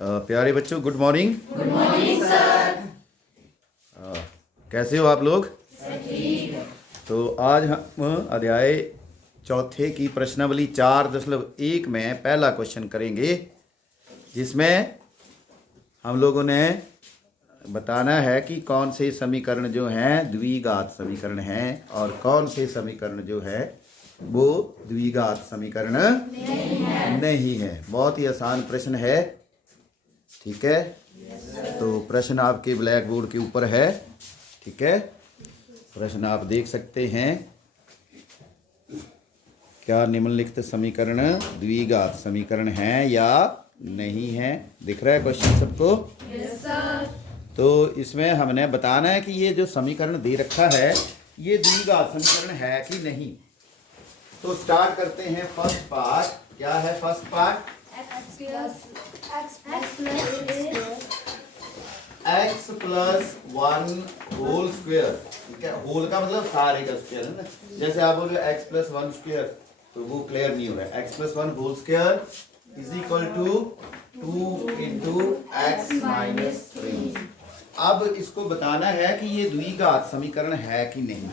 प्यारे बच्चों, good morning. Good morning sir. कैसे हो आप लोग? तो आज हम अध्याय चौथे की प्रश्नावली 4.1 में पहला क्वेश्चन करेंगे, जिसमें हम लोगों ने बताना है कि कौन से समीकरण जो हैं द्विघात समीकरण हैं और कौन से समीकरण जो है वो द्विघात समीकरण नहीं है। बहुत ही आसान प्रश्न है, ठीक है। तो प्रश्न आपके ब्लैक बोर्ड के ऊपर है, ठीक है। प्रश्न आप देख सकते हैं। क्या निम्नलिखित समीकरण द्विघात समीकरण है या नहीं है? दिख रहा है क्वेश्चन सबको? Yes sir. तो इसमें हमने बताना है कि ये जो समीकरण दे रखा है ये द्विघात समीकरण है कि नहीं। तो स्टार्ट करते हैं फर्स्ट पार्ट। क्या है first part? x plus 1 whole square, ठीक है। होल का मतलब सारे का स्क्वायर है ना। जैसे आप बोल रहे हो x प्लस 1 स्क्वायर, तो वो क्लियर नहीं हो रहा है। x plus 1 whole square is equal to 2 into x minus 3। अब इसको बताना है कि ये द्विघात समीकरण है कि नहीं।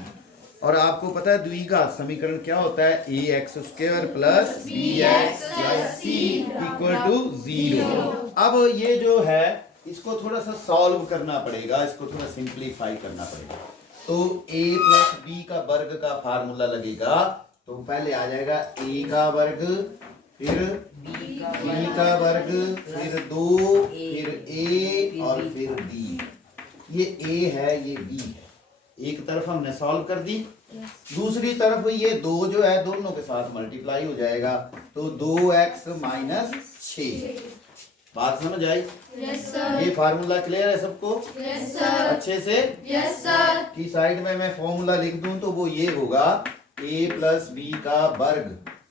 और आपको पता है द्विघात समीकरण क्या होता है? A X square plus B X plus C equal to 0। अब ये जो है इसको थोड़ा सा सॉल्व करना पड़ेगा, इसको थोड़ा सिंप्लीफाई करना पड़ेगा। तो a प्लस बी का वर्ग का फार्मूला लगेगा। तो पहले आ जाएगा a का वर्ग, फिर b का वर्ग, फिर 2, फिर a और फिर b। ये a है, ये b है। एक तरफ हमने सॉल्व कर दी, दूसरी तरफ ये 2 जो है दोनों के साथ मल्टीप्लाई हो जाएगा। तो 2x माइनस 6। बात समझ आई? Yes sir. ये फार्मूला क्लियर है सबको? Yes sir. अच्छे से? Yes sir. की साइड में मैं फॉर्मूला लिख दूं तो वो ये होगा a प्लस बी का वर्ग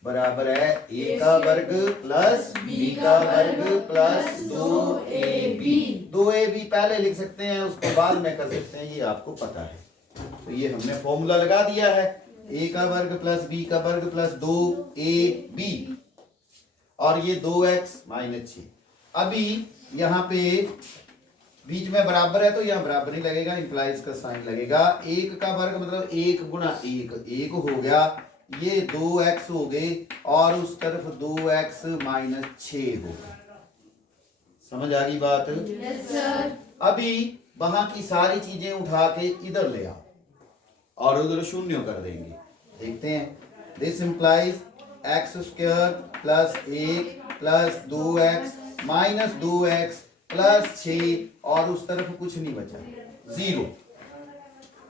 बराबर है a का वर्ग प्लस b का वर्ग प्लस 2ab। 2ab पहले लिख सकते हैं, उसको बाद में कर सकते हैं, ये आपको पता है। तो ये हमने फॉर्मूला लगा दिया है, a का वर्ग प्लस b का वर्ग प्लस 2ab और ये 2x माइनस 6। अभी यहाँ पे बीच में बराबर है तो यहाँ बराबर नहीं लगेगा, इंप्लाइज का साइन लगेगा। 1 का वर्ग मतलब 1 गुना 1, 1 हो गया। ये 2x हो गए और उस तरफ 2x माइनस 6 हो गया। समझ आ गई बात? Yes sir. अभी वहां की सारी चीजें उठा के इधर ले आओ और उधर शून्य कर देंगे। देखते हैं। This implies x square plus 1 plus 2x minus 2x plus 6 और उस तरफ कुछ नहीं बचा, 0।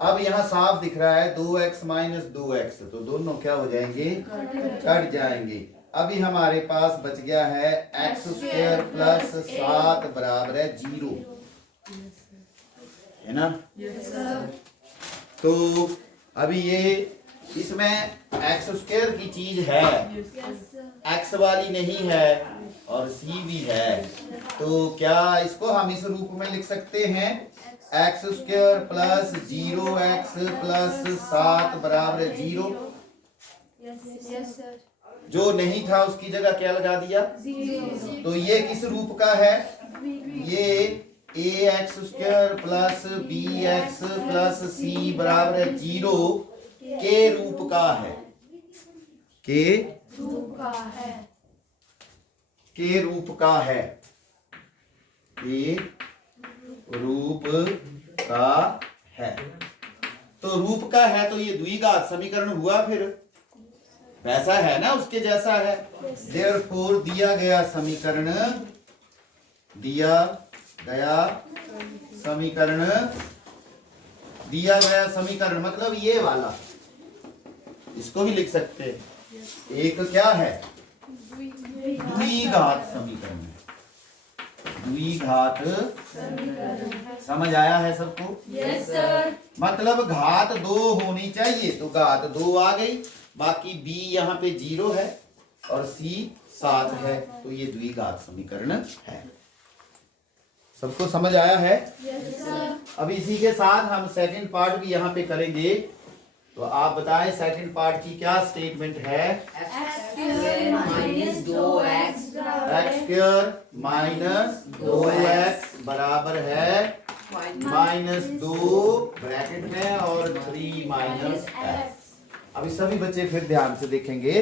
अब यहाँ साफ दिख रहा है 2x माइनस 2x, तो दोनों क्या हो जाएंगे? कट जाएंगे। अभी हमारे पास बच गया है एक्स स्क्वायर प्लस 7 बराबर है 0, है ना? Yes sir. तो अभी ये इसमें एक्स स्क्वायर की चीज है, एक्स वाली नहीं है और सी भी है। तो क्या इसको हम इस रूप में लिख सकते हैं? X square plus 0x plus 7 बराबर 0। Yes sir. जो नहीं था उसकी जगह क्या लगा दिया? तो ये किस रूप का है? ये ax square plus bx plus c बराबर 0 के रूप का है। के रूप का है। के रूप का है। के रूप का है। तो रूप का है तो ये द्विघात समीकरण हुआ, फिर वैसा है ना, उसके जैसा है। देयरफॉर दिया गया समीकरण, दिया गया समीकरण, दिया गया समीकरण मतलब ये वाला, इसको भी लिख सकते हैं। एक क्या है? द्विघात समीकरण है। द्विघात समझ आया है सबको? Yes sir. मतलब घात 2 होनी चाहिए, तो घात 2 आ गई। बाकी b यहाँ पे 0 है और c 7 है, तो ये द्विघात समीकरण है। सबको समझ आया है? Yes sir. अब इसी के साथ हम सेकंड पार्ट भी यहाँ पे करेंगे। तो आप बताएं सेकंड पार्ट की क्या स्टेटमेंट है? x square minus 2x x square minus 2x बराबर है माइनस 2 ब्रैकेट में और 3 माइनस एक्स। अभी सभी बच्चे फिर ध्यान से देखेंगे,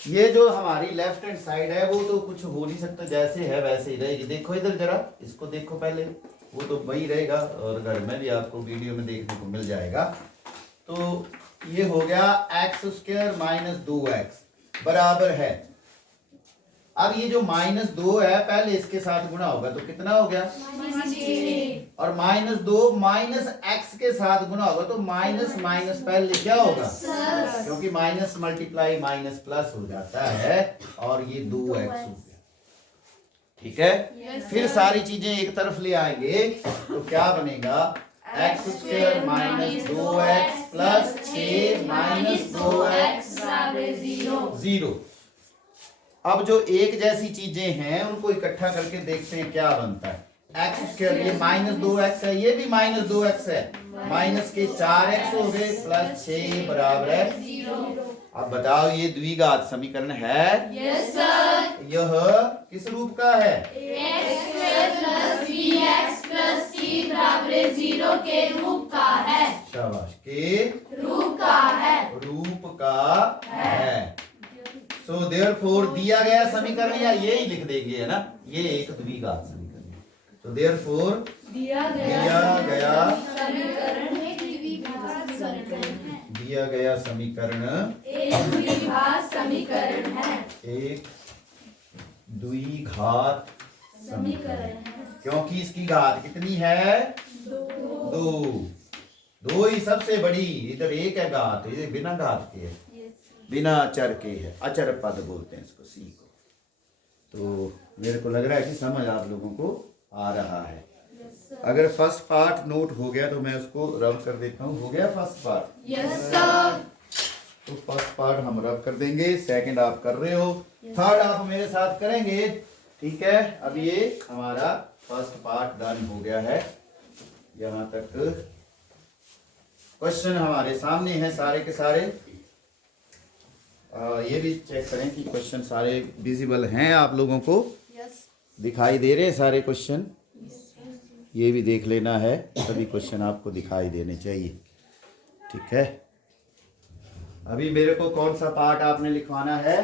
ये जो हमारी लेफ्ट हैंड साइड है वो तो कुछ हो नहीं सकता, जैसे है वैसे ही रहेगी। देखो इधर जरा, इसको देखो पहले, वो तो वही रहेगा और घर में भी आपको वीडियो में देखने को मिल जाएगा। तो ये हो गया एक्स स्क्वायर माइनस 2x बराबर है, अब ये जो माइनस 2 है पहले इसके साथ गुणा होगा तो कितना हो गया, और माइनस 2 माइनस एक्स के साथ गुणा होगा तो माइनस माइनस पहले क्या होगा, क्योंकि माइनस मल्टीप्लाई माइनस प्लस हो जाता है और ये 2x हो गया। ठीक है, फिर सारी चीजें एक तरफ ले आएंगे तो क्या बनेगा, x square minus 2x plus 6 minus 2x 0। अब जो एक जैसी चीजें हैं उनको इकट्ठा करके देखते हैं क्या बनता है। एक्स स्क्वायर, ये माइनस 2x है, ये भी माइनस 2x है, माइनस के 4x हो गए प्लस 6 बराबर है 0। अब बताओ ये द्विघात समीकरण है? Yes sir. यह किस रूप का है? x square plus bx plus c बराबर 0 के रूप का है। शाबाश, के रूप का है। रूप का है। सो देयरफॉर दिया गया समीकरण, या ये ही लिख देंगे है ना, ये एक द्विघात समीकरण है। तो देयरफॉर दिया गया समीकरण एक द्विघात समीकरण है। दिया गया समीकरण एक द्विघात समीकरण है। एक द्विघात समीकरण है। क्योंकि इसकी घात कितनी है, 2। 2 ही सबसे बड़ी, इधर एक है घात, ये बिना घात के है, बिना अचर के है, अचर पद बोलते हैं इसको, सी को। तो मेरे को लग रहा है कि समझ आप लोगों को आ रहा है। अगर फर्स्ट पार्ट नोट हो गया तो मैं उसको रब कर देता हूँ। हो गया फर्स्ट पार्ट? Yes sir. तो फर्स्ट पार्ट हम रब कर देंगे, सेकंड आप कर रहे हो, थर्ड आप मेरे साथ करेंगे। ठीक है, अब ये हमारा फर्स्ट पार्ट डन हो गया है। यहाँ तक क्वेश्चन हमारे सामने हैं सारे के सारे। ये भी चेक करें कि क्वेश्चन सारे विजिबल हैं आप लोगों को, दिखाई दे रहे हैं सारे क्वेश्चन, ये भी देख लेना है, सभी क्वेश्चन आपको दिखाई देने चाहिए। ठीक है, अभी मेरे को कौन सा पार्ट आपने लिखवाना है?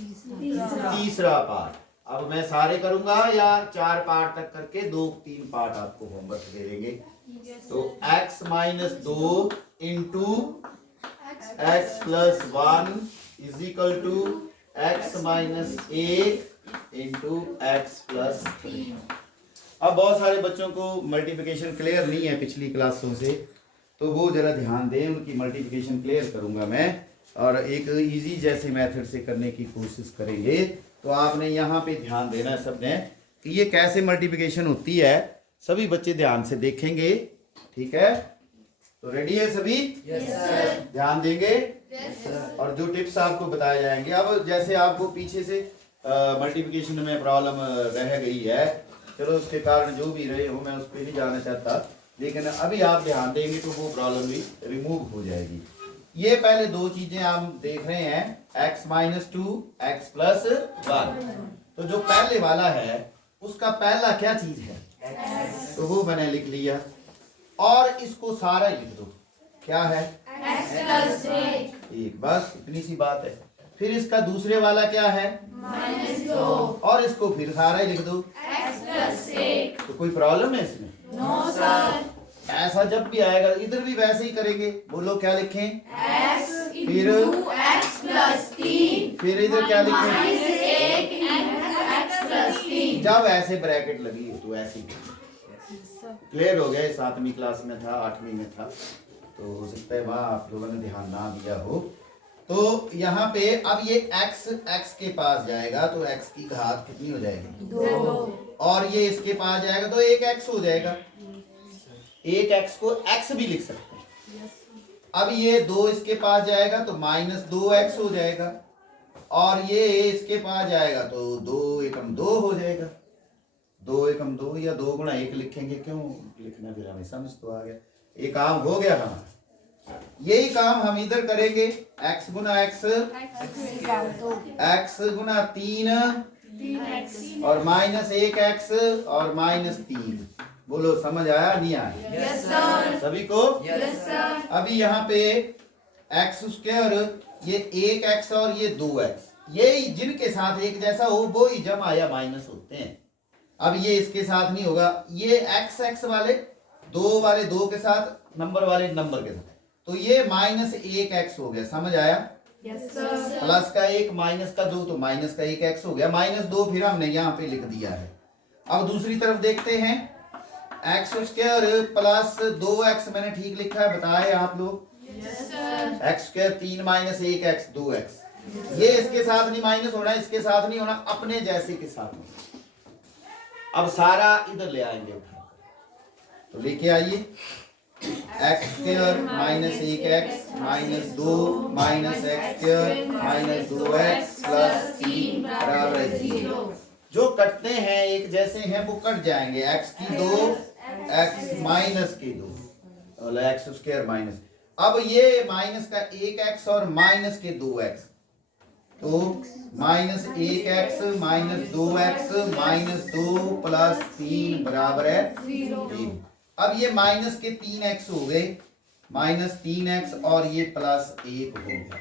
तीसरा पार्ट। अब मैं सारे करूंगा या 4 पार्ट तक करके 2-3 पार्ट आपको होमवर्क दे देंगे। तो x minus 2 into x plus 1 is equal to x minus 1 into x plus 3। अब बहुत सारे बच्चों को मल्टीप्लिकेशन क्लियर नहीं है पिछली क्लासों से, तो वो जरा ध्यान दें, उनकी मल्टीप्लिकेशन क्लियर करूंगा मैं और एक इजी जैसे मेथड से करने की कोशिश करेंगे। तो आपने यहाँ पे ध्यान देना है सबने कि ये कैसे मल्टीप्लिकेशन होती है, सभी बच्चे ध्यान से देखेंगे। ठीक है, तो रेडी है सभी? Yes sir. ध्यान देंगे? Yes sir. और जो टिप्स आपको बताए जाएंगे, अब जैसे आपको पीछे से मल्टीप्लिकेशन में प्रॉब्लम रह गई है, चलो उसके कारण जो भी रहे हो मैं उस पर नहीं जाना चाहता, लेकिन अभी आप ध्यान देंगे तो वो प्रॉब्लम भी रिमूव हो जाएगी। ये पहले 2 चीजें हम देख रहे हैं, x माइनस 2 एक्स प्लस 1। तो जो पहले वाला है उसका पहला क्या चीज है, तो वो मैंने लिख लिया, और इसको सारा लिख दो, क्या है, x प्लस 1, बस इतनी सी बात है। फिर इसका दूसरे वाला क्या है, माइनस 2, और इसको फिर सारा ही लिख दो, x प्लस 1। तो कोई प्रॉब्लम है इसमें? No sir. ऐसा जब भी आएगा इधर भी वैसे ही करेंगे। बोलो क्या लिखें, x फिर x प्लस 3, फिर इधर क्या लिखें, माइनस 1 x प्लस 3। जब ऐसे ब्रैकेट लगी तो ऐसे ही क्लियर हो गया। 7वीं क्लास में था, 8वीं में था, तो हो सकता है वहाँ आप लोगों ने ध्यान ना दिया हो। तो यहाँ पे अब ये x के पास जाएगा तो x की घात कितनी हो जाएगी, 2, और ये इसके पास जाएगा तो 1x हो जाएगा। 1x को x भी लिख सकते हैं। अब ये 2 इसके पास जाएगा तो माइनस 2x हो जाएगा, और ये इसके पास जाएगा तो 2 एकम 2 हो जाएगा। 2 एकम 2 या 2 गुणा 1 लिखेंगे, क्यों लिखना, फिर हमें समझ तो आ गया। एक काम हो गया हमारा। यही काम हम इधर करेंगे, x गुना x, x गुना 3 और -1x और -3। बोलो समझ आया नहीं आया? Yes sir. सभी को? Yes sir. अभी यहाँ पे x², ये 1x और ये 2x, ये जिनके साथ एक जैसा हो वो ही जमा या माइनस होते हैं। अब ये इसके साथ नहीं होगा, ये x वाले दो के साथ नंबर वाले नंबर के साथ, तो ये -1x हो गया। समझ आया? Yes sir. प्लस का 1 माइनस का 2 तो माइनस का 1x हो गया। -2 फिर हमने यहाँ पे लिख दिया है। अब दूसरी तरफ देखते हैं, x² प्लस 2x मैंने ठीक लिखा है, बताए आप लोग? Yes sir. x² 3 - 1x 2x, ये इसके साथ नहीं माइनस होना, इसके साथ नहीं होना, अपने जैसे के साथ होना। अब सारा इधर ले आएंगे, तो लेके आइए। x² -1x -2 -x² -2x plus 3 बराबर 0। जो कटते हैं एक जैसे हैं वो कट जाएंगे। x की 2 x माइनस की 2 x² माइनस, अब ये माइनस का 1x और माइनस के 2x, तो -1x -2x -2 प्लस 3 बराबर है 3। अब ये माइनस के 3x हो गए, -3x और ये प्लस 1 हो गया।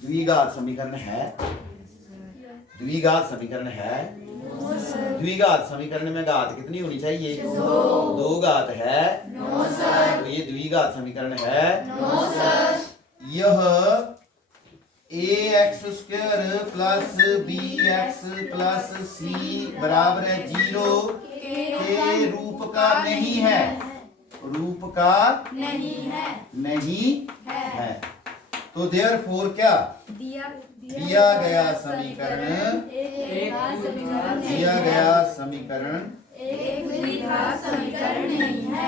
द्विघात समीकरण है? द्विघात समीकरण है? द्विघात समीकरण में घात कितनी होनी चाहिए? 2 घात है? तो ये द्विघात समीकरण है? यह ax² plus bx plus c बराबर है 0 के रूप का नहीं है। रूप का नहीं है। तो देयरफॉर क्या दिया गया समीकरण एक द्विघात समीकरण नहीं है।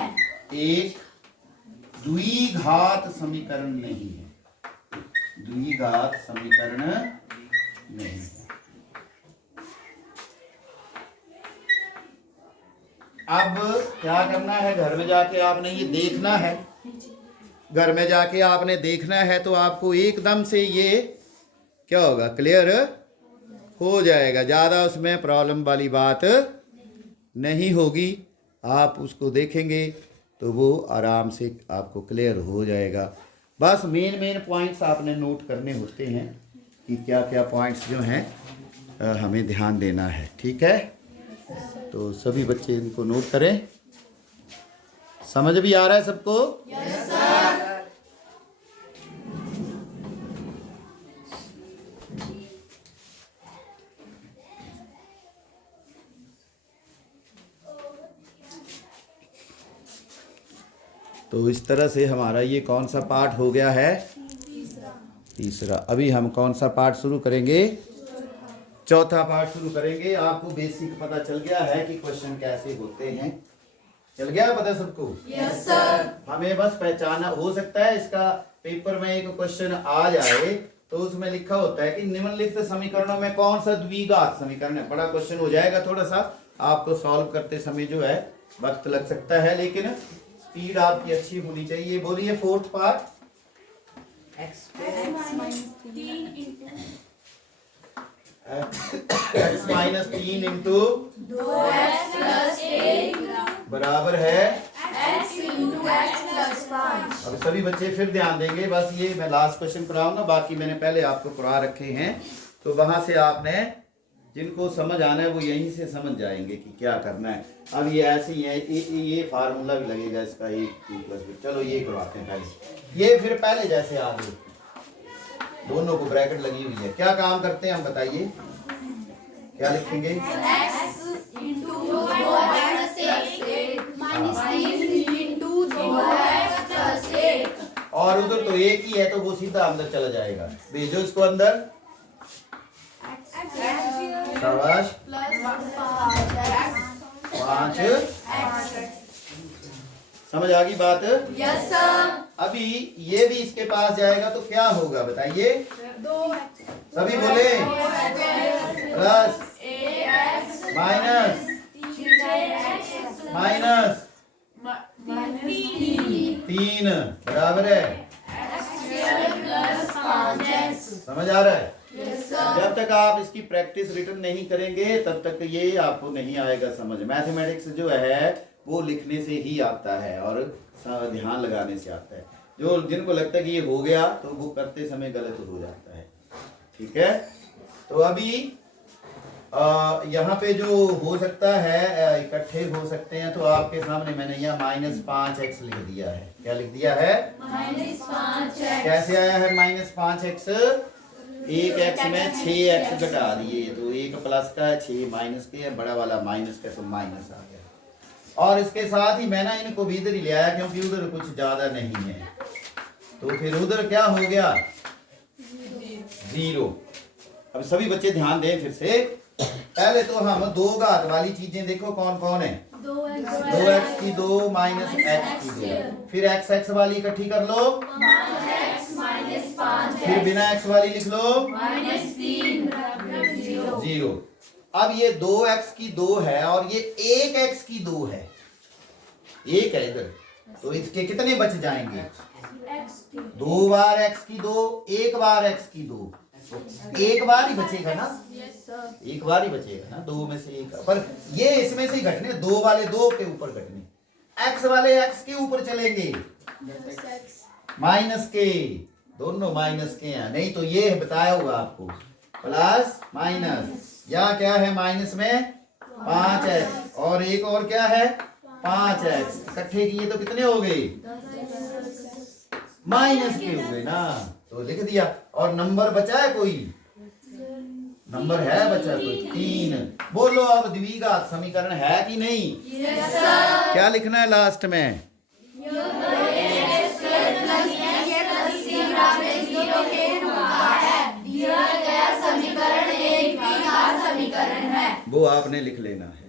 एक द्विघात समीकरण नहीं है। द्विघात समीकरण नहीं है। अब क्या करना है, घर में जाके आपने ये देखना है। घर में जाके आपने देखना है तो आपको एकदम से ये क्या होगा, क्लियर हो जाएगा। ज़्यादा उसमें प्रॉब्लम वाली बात नहीं होगी। आप उसको देखेंगे तो वो आराम से आपको क्लियर हो जाएगा। बस मेन पॉइंट्स आपने नोट करने होते हैं कि क्या क्या पॉइंट्स जो हैं हमें ध्यान देना है। ठीक है, तो सभी बच्चे इनको नोट करें। समझ भी आ रहा है सबको? Yes sir. तो इस तरह से हमारा ये कौन सा पार्ट हो गया है? तीसरा। अभी हम कौन सा पार्ट शुरू करेंगे? चौथा पार्ट शुरू करेंगे। आपको बेसिक पता चल गया है कि क्वेश्चन कैसे होते हैं? चल गया पता सबको? Yes sir. हमें बस पहचाना। हो सकता है इसका पेपर में एक क्वेश्चन आ जाए तो उसमें लिखा होता है कि निम्नलिखित समीकरणों में कौन सा द्विघात समीकरण है। बड़ा क्वेश्चन हो जाएगा, थोड़ा सा आपको सॉल्व करते समय जो है वक्त लग सकता है, लेकिन स्पीड आपकी अच्छी होनी चाहिए। बोलिए fourth part. x -3 into 2x plus 1 बराबर है x इंटू x प्लस 5। अब सभी बच्चे फिर ध्यान देंगे। बस ये मैं लास्ट क्वेश्चन कराऊंगा, बाकी मैंने पहले आपको करा रखे हैं, तो वहां से आपने जिनको समझ आना है वो यहीं से समझ जाएंगे कि क्या करना है। अब ये ऐसे ही है, ये फार्मूला भी लगेगा इसका 1 चलो ये करवाते हैं पहले। ये फिर पहले जैसे आगे दोनों को ब्रैकेट लगी हुई है। क्या काम करते हैं हम बताइए, क्या लिखेंगे? x into 2x plus 1 minus 3 into 2x plus 1। और उधर तो एक ही है तो वो सीधा अंदर चला जाएगा। भेजो इसको अंदर। शाबाश। 5 समझ आ गई बात? Yes sir. अभी ये भी इसके पास जाएगा तो क्या होगा बताइए? सभी बोले। प्लस माइनस माइनस 3 बराबर है। समझ आ रहा है? जब तक तक आप इसकी प्रैक्टिस रिटर्न नहीं करेंगे तब तक ये आपको नहीं आएगा समझ। मैथमेटिक्स जो है वो लिखने से ही आता है और ध्यान लगाने से आता है। जो जिनको लगता है कि ये हो गया तो वो करते समय गलत हो जाता है। ठीक है, तो अभी यहाँ पे जो हो सकता है इकट्ठे हो सकते हैं, तो आपके सामने मैंने यहाँ -5x लिख दिया है। क्या लिख दिया है? -5x। कैसे आया है -5x? एक x में 6x घटा दिए, तो एक प्लस का है, 6 माइनस के है, बड़ा वाला माइनस का, तो माइनस आ गया। और इसके साथ ही मैं ना इनको भी इधर ही ले आया क्योंकि उधर कुछ ज्यादा नहीं है, तो फिर उधर क्या हो गया? 0। अब सभी बच्चे ध्यान दें फिर से। पहले तो हम दो घात वाली चीजें देखो कौन कौन है। 2x की 2 माइनस x की 2, फिर x वाली इकट्ठी कर लो, फिर बिना x वाली लिख लो, -3 0। अब ये 2x की 2 है और ये 1x की 2 है, एक है इधर, तो इसके कितने बच जाएंगे? 2 बार x की 2, 1 बार x की 2, एक बार ही बचेगा ना, एक बार ही बचेगा ना, 2 में से एक। पर ये इसमें से ही घटने, 2 वाले 2 के ऊपर घटने, x वाले x के ऊपर चलेंगे, माइनस के, दोनों माइनस के हैं। नहीं तो ये बताया हुआ आपको प्लस माइनस, या क्या है माइनस में 5x और एक और क्या है 5x, इकट्ठे किए तो कितने हो गए? माइनस के हो गए ना, तो लिख दिया। और नंबर बचा है कोई? नंबर है बचा कोई? 3। बोलो अब द्विघात समीकरण है कि नहीं? क्या लिखना है लास्ट में? समीकरण है, वो आपने लिख लेना है।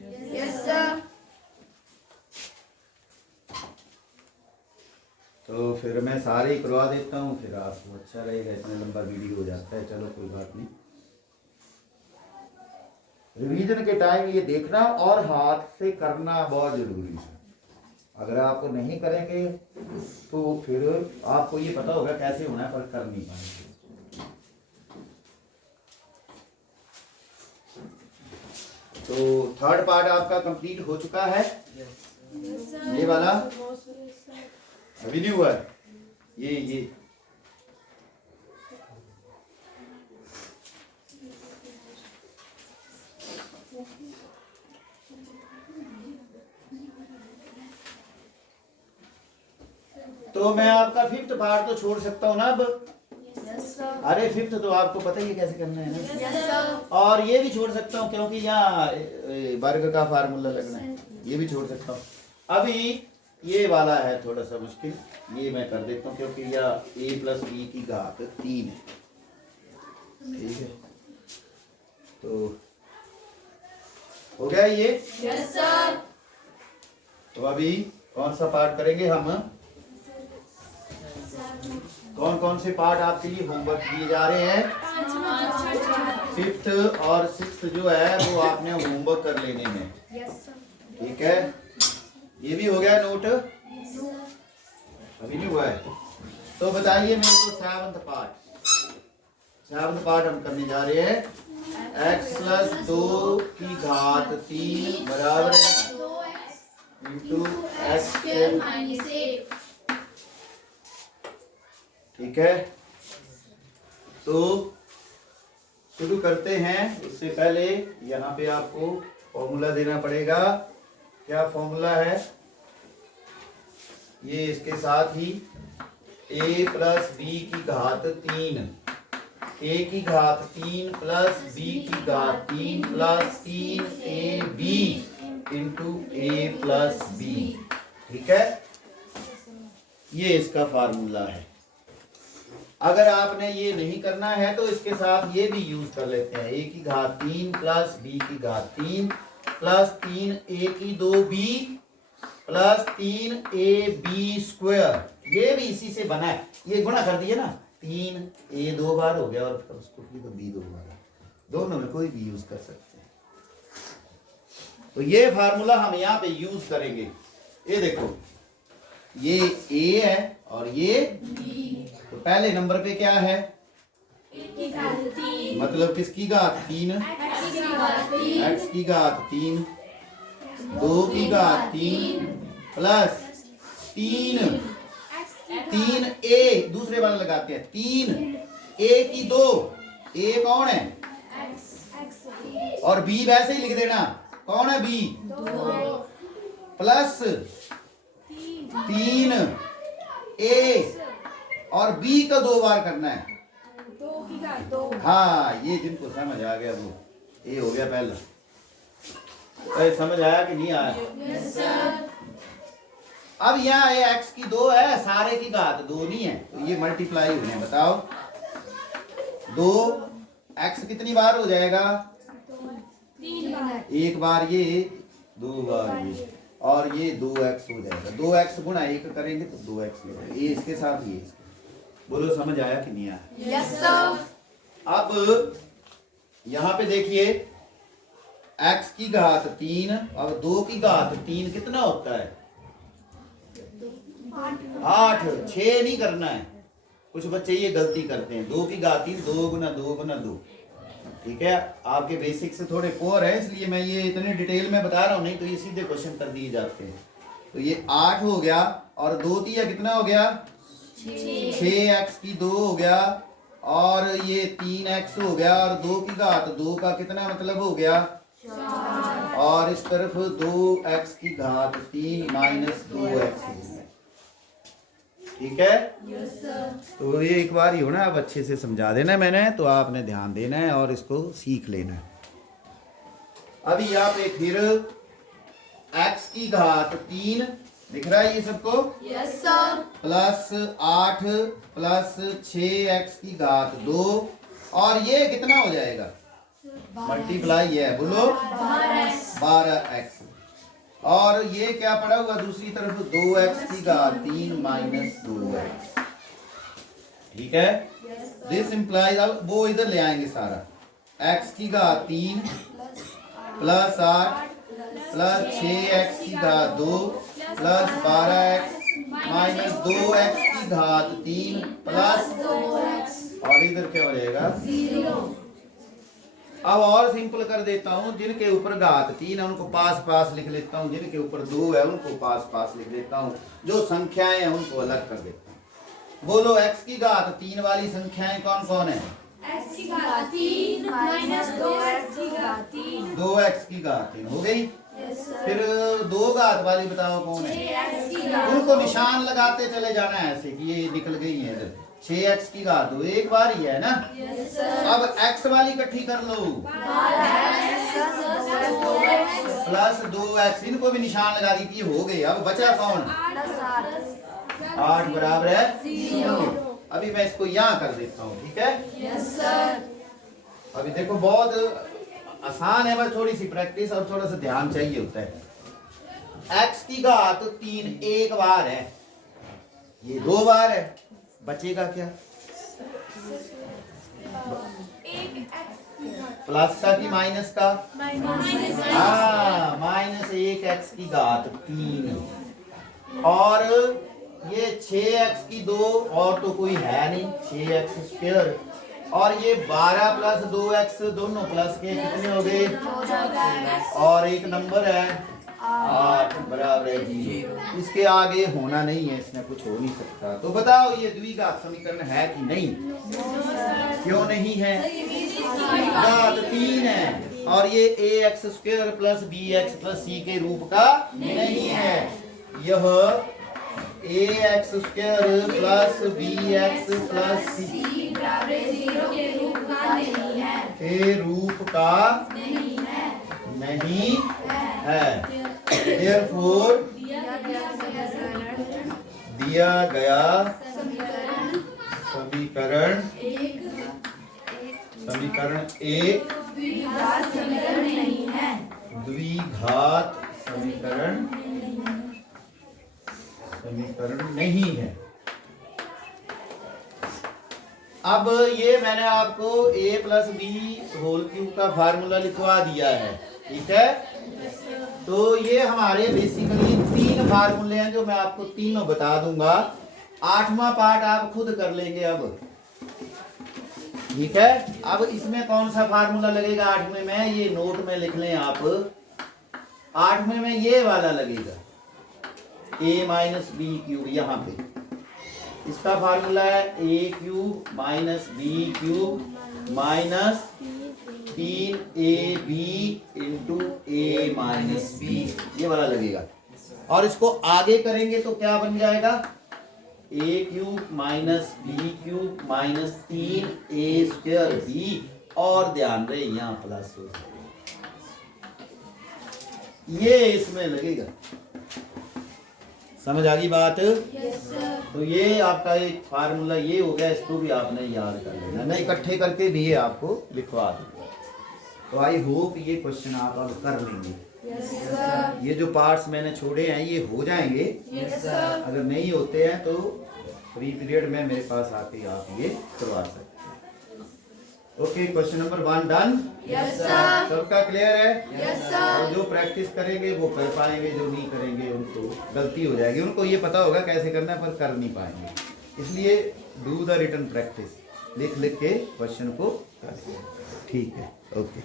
तो फिर मैं सारे ही करवा देता हूँ, फिर आपको अच्छा रहेगा, इतना लंबा वीडियो हो जाता है। चलो कोई बात नहीं। रिवीजन के टाइम ये देखना और हाथ से करना बहुत जरूरी है। अगर आप नहीं करेंगे तो फिर आपको ये पता होगा कैसे होना है, पर कर नहीं पाएंगे। तो थर्ड पार्ट आपका कंप्लीट हो चुका है। ये वाला अभी नहीं हुआ है। ये तो मैं आपका 5th पार्ट तो छोड़ सकता हूँ ना अब? अरे 5th तो आपको पता ही है कैसे करना है ना। और ये भी छोड़ सकता हूँ क्योंकि यहाँ वर्ग का फार्मूला लगना है, ये भी छोड़ सकता हूँ। अभी ये वाला है थोड़ा सा मुश्किल, ये मैं कर देता हूँ क्योंकि यह a + b की घात 3 है। ठीक है, तो हो गया ये? Yes sir. तो अभी कौन सा पार्ट करेंगे हम? कौन कौन से पार्ट आपके लिए होमवर्क दिए जा रहे हैं? 5th और 6th जो है वो आपने होमवर्क कर लेने हैं। ठीक है, ये भी हो गया नोट? अभी नहीं हुआ है तो बताइए मेरे को 7th पार्ट। 7th पार्ट हम करने जा रहे हैं। x + 2 की घात 3 बराबर x²-1। ठीक है, तो शुरू करते हैं। उससे पहले यहाँ पे आपको फॉर्मूला देना पड़ेगा। क्या फॉर्मूला है? ये इसके साथ ही a + b की घात 3, a की घात 3 + b की घात 3 + 3ab × a + b। ठीक है, ये इसका फार्मूला है। अगर आपने ये नहीं करना है तो इसके साथ ये भी यूज कर लेते हैं। a की घात 3 + b की घात 3 + 3a की 2b + 3ab²। ये भी इसी से बना है, ये गुणा कर दिए ना, 3a 2 बार हो गया और उसको तो b 2 बार, दोनों में कोई भी यूज कर सकते हैं। तो ये फार्मूला हम यहाँ पे यूज करेंगे। ये देखो, ये a है और ये b। तो पहले नंबर पे क्या है? मतलब किसकी घात 3, x की घात 3, 2 की घात 3 प्लस 3 a, दूसरे वाला लगाते हैं 3 a की 2, a कौन है और b वैसे ही लिख देना, कौन है b, प्लस 3 a और b का 2 बार करना है। हाँ, ये जिनको समझ आ गया वो ये हो गया पहला। अरे समझ आया कि नहीं आया? अब यहाँ ये x की 2 है, सारे की घात 2 नहीं है, तो ये मल्टीप्लाई हुए हैं। बताओ 2x कितनी बार हो जाएगा? 1 बार ये, 2 बार ये, और ये 2x हो जाएगा। 2x गुणा 1 करेंगे तो 2x हो जाएगा। ये इसके साथ ये इसके। बोलो समझ आया कि नहीं आया? Yes sir. अब यहाँ पे देखिए x की घात 3 और 2 की घात 3 कितना होता है? 8। 6 नहीं करना है, कुछ बच्चे ये गलती करते हैं। 2 की घात 3, 2 गुना 2 गुना 2। ठीक है, आपके बेसिक से थोड़े पोअर है इसलिए मैं ये इतने डिटेल में बता रहा हूँ, नहीं तो ये सीधे क्वेश्चन कर दिए जाते हैं। तो ये 8 हो गया और 2 तिया कितना हो गया? 6x की 2 हो गया और ये 3x हो गया और 2 की घात 2 का कितना मतलब हो गया? और इस तरफ 2x की घात 3 माइनस 2x। ठीक है, तो ये एक बार ही हो ना, अब अच्छे से समझा देना मैंने, तो आपने ध्यान देना है और इसको सीख लेना है। अभी यहाँ पे फिर x की घात 3 दिख रहा है ये सबको? Yes sir. Plus 8 plus 6x की घात 2 और ये कितना हो जाएगा? मल्टीप्लाई है, बोलो 12x। और ये क्या पड़ा हुआ दूसरी तरफ? 2x की घात 3 माइनस 2x। ठीक है, दिस इंप्लाइज, अब वो इधर ले आएंगे सारा। x की घात 3 प्लस 8 प्लस 6x की घात 2 प्लस 12x माइनस 2x की घात 3 प्लस 2x, और इधर क्या हो जाएगा? 0। अब और सिंपल कर देता हूं, जिनके ऊपर घात 3 है उनको पास पास लिख लेता हूं, जिनके ऊपर 2 है उनको पास पास लिख देता हूं, जो संख्याएं हैं उनको अलग कर देता हूं। बोलो x की घात 3 वाली संख्याएं कौन कौन है? x की घात 3 माइनस 2x की घात 3। 2x की घात 3 हो गई। फिर 2 घात वाली बताओ कौन है? 6x की घात। उनको निशान लगाते चले जाना है ऐसे कि ये निकल गई है इधर। 6x की घात 2 एक बार ही है ना? अब x वाली इकट्ठी कर लो, प्लस 2x, इनको भी निशान लगा दी, हो गई। अब बचा कौन? 8 बराबर है 0। अभी मैं इसको यहाँ कर देता हूँ। ठीक है, अभी देखो बहुत आसान है, बस थोड़ी सी प्रैक्टिस और थोड़ा सा ध्यान चाहिए होता है। x की घात 3 एक बार है, ये 2 बार है, बचेगा क्या? प्लस का कि माइनस का? हाँ, माइनस 1x की घात 3 और ये 6x की 2 और तो कोई है नहीं, 6x स्क्वायर, और ये 12 प्लस 2x दोनों प्लस के कितने हो गए? और एक नंबर है 8 बराबर है 0। इसके आगे होना नहीं है, इसमें कुछ हो नहीं सकता। तो बताओ ये द्विघात समीकरण है कि नहीं? क्यों नहीं है? घात 3 है और ये ax square plus bx plus c के रूप का नहीं है। यह ax square plus bx plus c के रूप का नहीं है। Therefore, दिया गया समीकरण एक द्विघात समीकरण नहीं है। अब ये मैंने आपको a plus B whole cube का फार्मूला लिखवा दिया है। ठीक है, तो ये हमारे बेसिकली 3 फार्मूले हैं जो मैं आपको तीनों बता दूंगा। 8वां पार्ट आप खुद कर लेंगे। अब ठीक है। अब इसमें कौन सा फार्मूला लगेगा 8वें में, ये नोट में लिख लें आप। 8वें में ये वाला लगेगा a माइनस बी क्यूब, यहाँ पे इसका फार्मूला है a cube minus B cube minus 3ab into a minus B, ये वाला लगेगा। और इसको आगे करेंगे तो क्या बन जाएगा, a cube minus B cube minus 3a square B, और ध्यान रहे यहाँ प्लस हो जाएगा, ये इसमें लगेगा। समझ आ गई बात? तो ये आपका एक फार्मूला ये हो गया, इसको भी आपने याद कर लेना। मैं इकट्ठे करके भी ये आपको लिखवा दूंगा। तो आई होप ये क्वेश्चन आप अब कर लेंगे। ये जो पार्ट्स मैंने छोड़े हैं ये हो जाएंगे। अगर नहीं होते हैं तो फ्री पीरियड में मेरे पास आके आप ये करवा सकते हैं। Okay, question number 1 done. सबका क्लियर है? और जो प्रैक्टिस करेंगे वो कर पाएंगे, जो नहीं करेंगे उनको गलती हो जाएगी। उनको ये पता होगा कैसे करना है पर कर नहीं पाएंगे, इसलिए डू द रिटन प्रैक्टिस, लिख लिख के क्वेश्चन को कर। ठीक है, ओके।